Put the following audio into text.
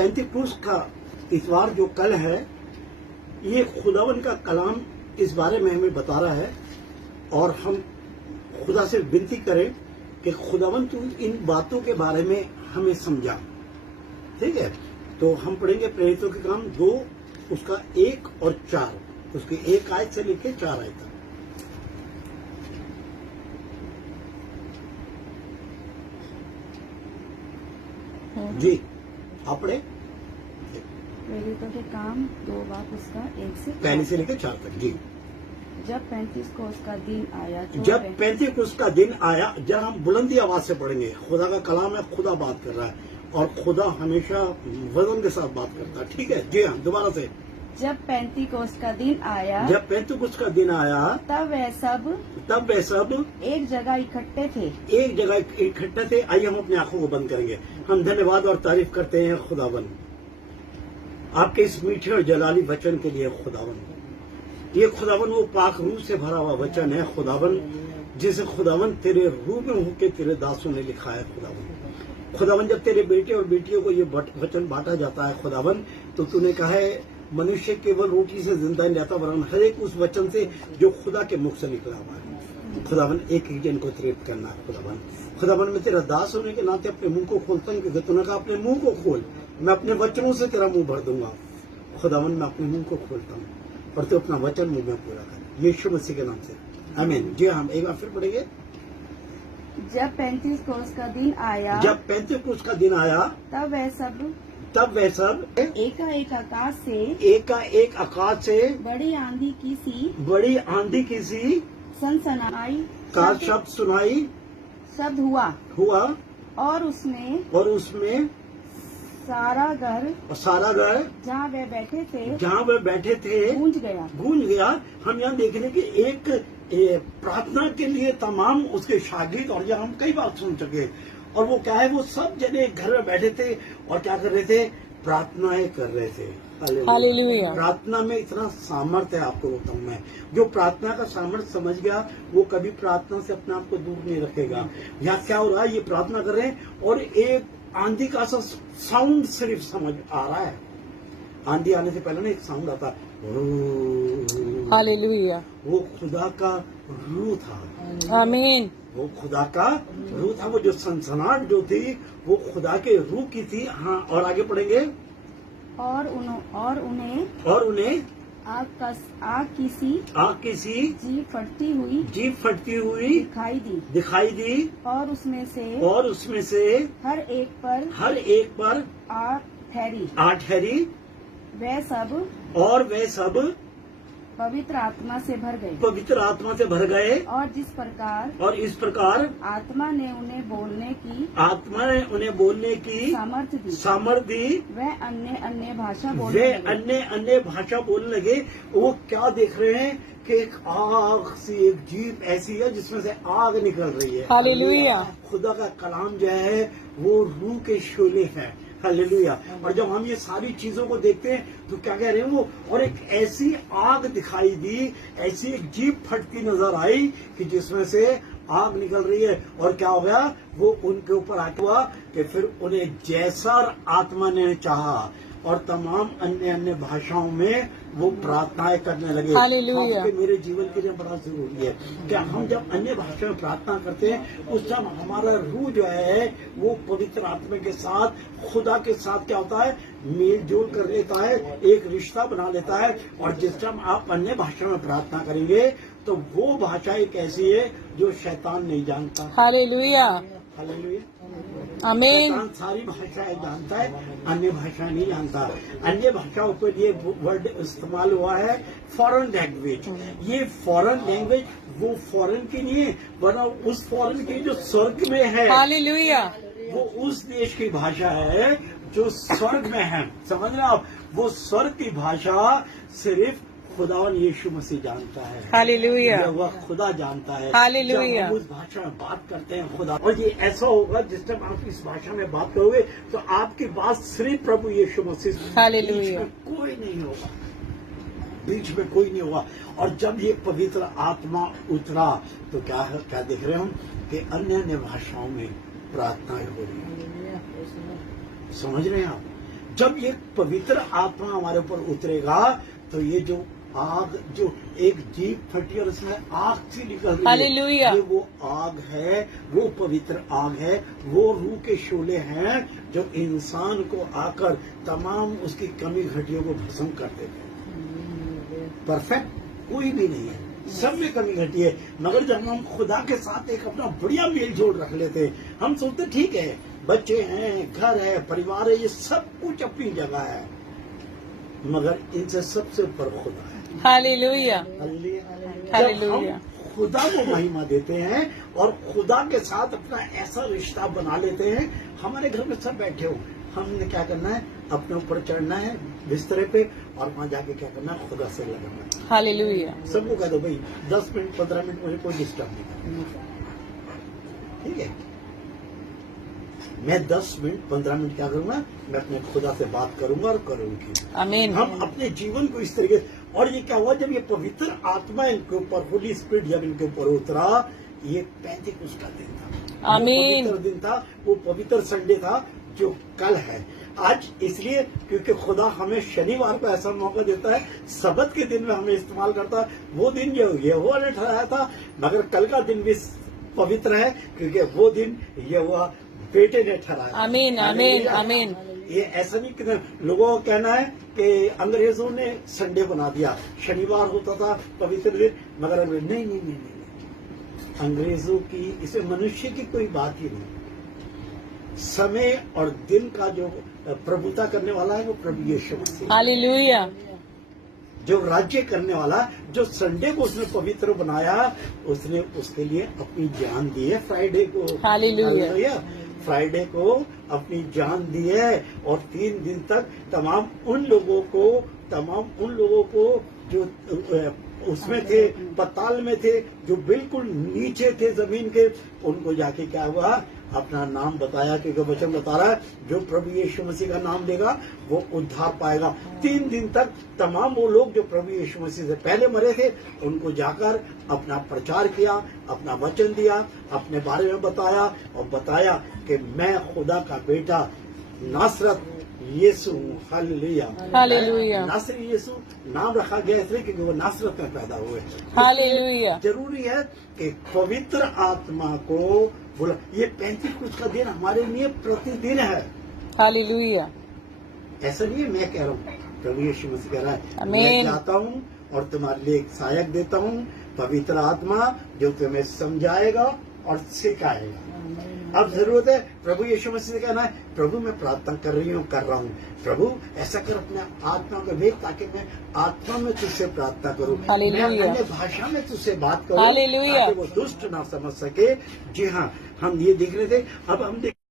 पेंतिकुस्त का इतवार जो कल है, ये खुदावन का कलाम इस बारे में हमें बता रहा है और हम खुदा से विनती करें कि खुदावन तू इन बातों के बारे में हमें समझा। ठीक है, तो हम पढ़ेंगे प्रेरितों के काम 2 उसका 1 और 4, उसके 1 आयत से लेकर 4 आयत तक। जी आप पढ़े। प्रेरितों के काम 2 बाप उसका 1 से 1 से लेकर 4 तक। जी। जब 35 को उसका दिन आया तो जब 35 का दिन आया, जब हम बुलंदी आवाज से पढ़ेंगे, खुदा का कलाम है, खुदा बात कर रहा है और खुदा हमेशा वजन के साथ बात करता है। ठीक है जी हाँ, दोबारा से। जब 35 का दिन आया, जब 35 का दिन आया, तब वे सब एक जगह इकट्ठे थे। आइए हम अपनी आंखों को बंद करेंगे। हम धन्यवाद और तारीफ करते हैं खुदावन आपके इस मीठे और जलाली वचन के लिए। खुदावन, ये खुदावन वो पाक रूह से भरा हुआ वचन है खुदावन, जिसे खुदावन तेरे रूह में होकर तेरे दासों ने लिखा है। खुदावन जब तेरे बेटे और बेटियों को ये वचन बांटा जाता है खुदावन, तो तूने कहा है मनुष्य केवल रोटी से जिंदा नहीं रहता, वरन हर एक उस वचन से जो खुदा के मुख से निकला हुआ है। खुदावन एक जन को तृप्त करना है। खुदावन मैं तेरा दास होने के नाते अपने मुंह को खोलता हूँ, क्योंकि तूने कहा अपने मुंह को खोल, मैं अपने वचनों से तेरा मुंह भर दूंगा। खुदावन मैं अपने मुंह को खोलता हूँ और तू अपना वचन मुंह में पूरा कर, यीशु मसीह के नाम से आमीन। जी हम एक बार फिर पढ़ेंगे। जब 35 का दिन आया, तब वह सब एकाएक आकाश से बड़ी आंधी की सी सनसनाई का शब्द सुनाई शब्द हुआ और उसमें सारा घर जहाँ वे बैठे थे गूंज गया। हम यहाँ देख रहे हैं कि एक प्रार्थना के लिए तमाम उसके शागिर्द, और यहाँ हम कई बार सुन चुके, और वो क्या है, वो सब जने घर में बैठे थे और क्या कर रहे थे, प्रार्थनाएं कर रहे थे। हालेलुया। प्रार्थना में इतना सामर्थ्य है, आपको बताऊं मैं, जो प्रार्थना का सामर्थ्य समझ गया वो कभी प्रार्थना से अपने आप को दूर नहीं रखेगा। यहाँ क्या हो रहा है, ये प्रार्थना कर रहे हैं और एक आंधी का सा साउंड सिर्फ समझ आ रहा है। आंधी आने से पहले ना एक साउंड आता है, हालेलुया। वो खुदा का रूह था। आमीन। वो खुदा का रूह था, वो जो सनसनाहट जो थी वो खुदा के रूह की थी। हाँ, और आगे पढ़ेंगे। और उन्हें आग की सी जीभ फटती हुई दिखाई दी और उसमें से हर एक पर आग ठहरी। वे सब पवित्र आत्मा से भर गए और इस प्रकार आत्मा ने उन्हें बोलने की सामर्थ दी। वे अन्य भाषा बोलने लगे। वो क्या देख रहे हैं कि एक आग सी, एक जीभ ऐसी है जिसमें से आग निकल रही है। हालेलुया। खुदा का कलाम जो है वो रूह के शोले है। हालेलुया। और जब हम ये सारी चीजों को देखते हैं तो क्या कह रहे हैं वो, और एक ऐसी आग दिखाई दी, ऐसी एक जीभ फटती नजर आई कि जिसमें से आग निकल रही है। और क्या हो गया, वो उनके ऊपर आके हुआ कि फिर उन्हें जैसा आत्मा ने चाहा और तमाम अन्य भाषाओं में वो प्रार्थनाएं करने लगे। हालेलुया। आपके मेरे जीवन के लिए बड़ा जरूरी है कि हम जब अन्य भाषा में प्रार्थना करते हैं उस समय हमारा रूह जो है वो पवित्र आत्मा के साथ, खुदा के साथ क्या होता है, मेल जोल कर लेता है, एक रिश्ता बना लेता है। और जिस टाइम आप अन्य भाषा में प्रार्थना करेंगे तो वो भाषा एक ऐसी है जो शैतान नहीं जानता। हालेलुया। हालेलुया। आमीन। शैतान सारी भाषाएं जानता है, अन्य भाषा नहीं जानता। अन्य भाषाओं पर ये वर्ड इस्तेमाल हुआ है फॉरेन लैंग्वेज। ये फॉरेन लैंग्वेज वो फॉरेन की नहीं है, वरना उस फॉरेन की जो स्वर्ग में है। हालेलुया। वो उस देश की भाषा है जो स्वर्ग में है। समझ रहे आप, वो स्वर्ग की भाषा सिर्फ खुदावन यीशु मसीह जानता है। हालेलुया। वह खुदा जानता है। हालेलुया। जब हम उस भाषा में बात करते हैं खुदा, और ये ऐसा होगा जिस टाइम आप इस भाषा में बात करोगे तो आपकी बात सिर्फ प्रभु यीशु मसीह, हालेलुया, कोई नहीं होगा, बीच में कोई नहीं होगा। और जब ये पवित्र आत्मा उतरा तो क्या देख रहे हम कि अन्य भाषाओं में प्रार्थनाएं हो रही है। समझ रहे हैं आप, जब ये पवित्र आत्मा हमारे ऊपर उतरेगा तो ये जो आग, जो एक जीप फटी और उसमें आग सी निकल रही है, हालेलुया। ये वो आग है, वो पवित्र आग है, वो रूह के शोले हैं जो इंसान को आकर तमाम उसकी कमी घटियों को भस्म कर देते हैं। परफेक्ट कोई भी नहीं है, सब में कमी घटी है। मगर जब हम खुदा के साथ एक अपना बढ़िया मेल जोल रख लेते हैं, हम सोचते ठीक है, बच्चे हैं, घर है, परिवार है, ये सब कुछ अपनी जगह है, मगर इनसे सबसे ऊपर खुदा है। हालेलुया। जब हालेलुया। हम खुदा को महिमा देते हैं और खुदा के साथ अपना ऐसा रिश्ता बना लेते हैं, हमारे घर में सब बैठे हो, हमने क्या करना है, अपने ऊपर चढ़ना है बिस्तरे पे और वहां जाके क्या करना है, खुदा से लगाना है। हालेलुया। सबको कह दो भाई 10 मिनट 15 मिनट मुझे कोई डिस्टर्ब नहीं करना, ठीक है। मैं 10 मिनट 15 मिनट क्या करूंगा, मैं अपने खुदा से बात करूंगा और करूंगी। आमीन। हम अपने जीवन को इस तरीके, और ये क्या हुआ, जब ये पवित्र आत्मा इनके ऊपर, होली स्पिरिट जब इनके ऊपर उतरा, ये 35 का दिन था, आमीन। वो पवित्र दिन था, वो पवित्र संडे था जो कल है आज, इसलिए क्योंकि खुदा हमें शनिवार को ऐसा मौका देता है, सबत के दिन में हमें इस्तेमाल करता है। वो दिन जो यहोवा ने ठहराया था, मगर कल का दिन भी पवित्र है क्योंकि वो दिन यहोवा बेटे ने ठहराया। आमीन, आमीन, आमीन। ये ऐसा नहीं कि लोगों का कहना है कि अंग्रेजों ने संडे बना दिया, शनिवार होता था पवित्र दिन, मगर नहीं नहीं नहीं नहीं, अंग्रेजों की, इसमें मनुष्य की कोई बात ही नहीं। समय और दिन का जो प्रभुता करने वाला है वो प्रभु यीशु मसीह, हालेलुया। जो राज्य करने वाला, जो संडे को उसने पवित्र बनाया, उसने उसके लिए अपनी जान दी है। फ्राइडे को, हालेलुया। फ्राइडे को अपनी जान दी है, और 3 दिन तक तमाम उन लोगों को जो उसमें थे, पताल में थे, जो बिल्कुल नीचे थे जमीन के, उनको जाके क्या हुआ, अपना नाम बताया, क्योंकि वचन बता रहा है जो प्रभु यीशु मसीह का नाम लेगा वो उद्धार पाएगा। 3 दिन तक तमाम वो लोग जो प्रभु यीशु मसीह से पहले मरे थे, उनको जाकर अपना प्रचार किया, अपना वचन दिया, अपने बारे में बताया, और बताया कि मैं खुदा का बेटा नासरत यीशु, हालेलुया, हालेलुया। नासरी यीशु नाम रखा गया इसलिए क्योंकि वो नासरत में पैदा हुए। हालेलुया। जरूरी है कि पवित्र आत्मा को बोला। ये 35 का दिन हमारे लिए प्रतिदिन है, हालेलुया। ऐसा नहीं है मैं कह रहा हूँ, प्रभु यीशु मसीह कह रहा है, आमीन। मैं जाता हूँ और तुम्हारे लिए एक सहायक देता हूँ, पवित्र आत्मा, जो तुम्हें समझाएगा और सिखाएगा। अब जरूरत है प्रभु यीशु मसीह से कहना है, प्रभु मैं प्रार्थना कर रहा हूँ, प्रभु ऐसा कर अपने आत्मा को भेज ताकि मैं आत्मा में तुझसे प्रार्थना करूँ, मैं हालेलुया। अन्य भाषा में तुझसे बात करूँ, हालेलुया। ताकि वो दुष्ट ना समझ सके। जी हाँ, हम ये देख रहे थे, अब हम देख